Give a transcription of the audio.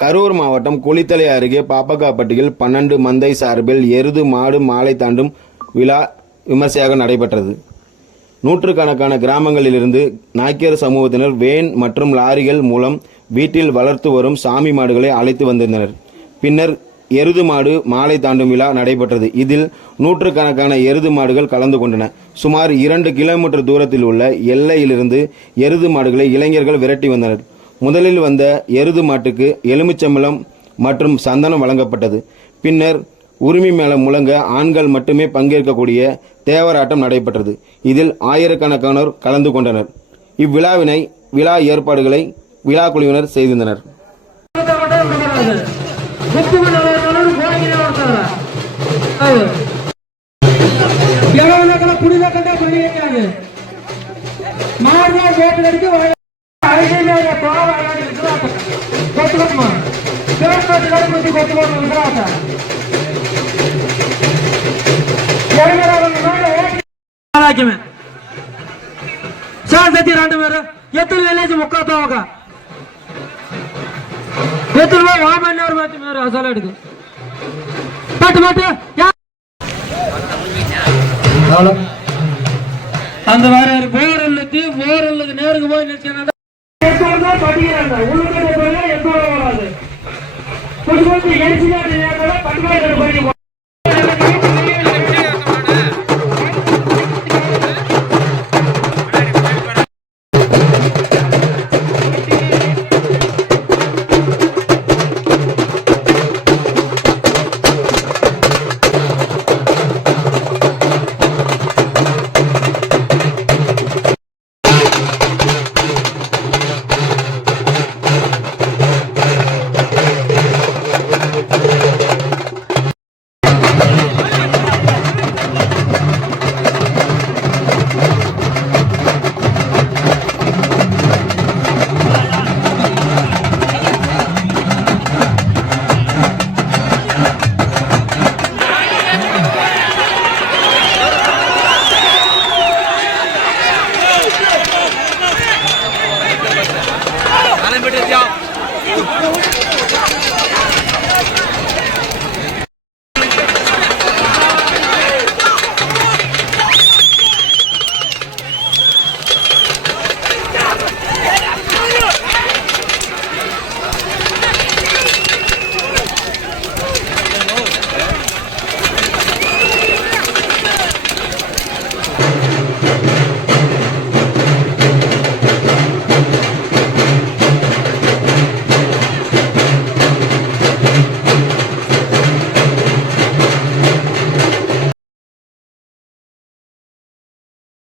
கரூர் மாவட்டம் குளித்தலை அருகே பாப்பக்காப்பட்டியில் 12 மந்தை சார்பில் எருது மாடு மாலை தாண்டும் விழா விமர்சையாக நடைபெற்றது. நூற்றுக்கணக்கான கிராமங்களிலிருந்து நாய்க்கர் சமூகத்தினர் வேன் மற்றும் லாரிகள் மூலம் வீட்டில் வளர்த்து வரும் சாமி மாடுகளை அழைத்து வந்திருந்தனர். பின்னர் எருது மாடு மாலை தாண்டும் விழா நடைபெற்றது. இதில் நூற்றுக்கணக்கான எருது மாடுகள் கலந்து கொண்டன. சுமார் 2 கிலோமீட்டர் தூரத்தில் உள்ள எல்லையிலிருந்து எருது மாடுகளை இளைஞர்கள் விரட்டி வந்தனர். முதலில் வந்த எருது மாட்டுக்கு எலுமிச்சம்பழம் மற்றும் சந்தனம் வழங்கப்பட்டது. பின்னர் உரிமை மேளம் முழங்க ஆண்கள் மட்டுமே பங்கேற்கக்கூடிய தேவராட்டம் நடைபெற்றது. இதில் ஆயிரக்கணக்கானோர் கலந்து கொண்டனர். இவ்விழாவினை விழா ஏற்பாடுகளை விழா குழுவினர் செய்திருந்தனர். அந்த வாரம் போர் நேருக்கு போய் நிற்கிறேன்.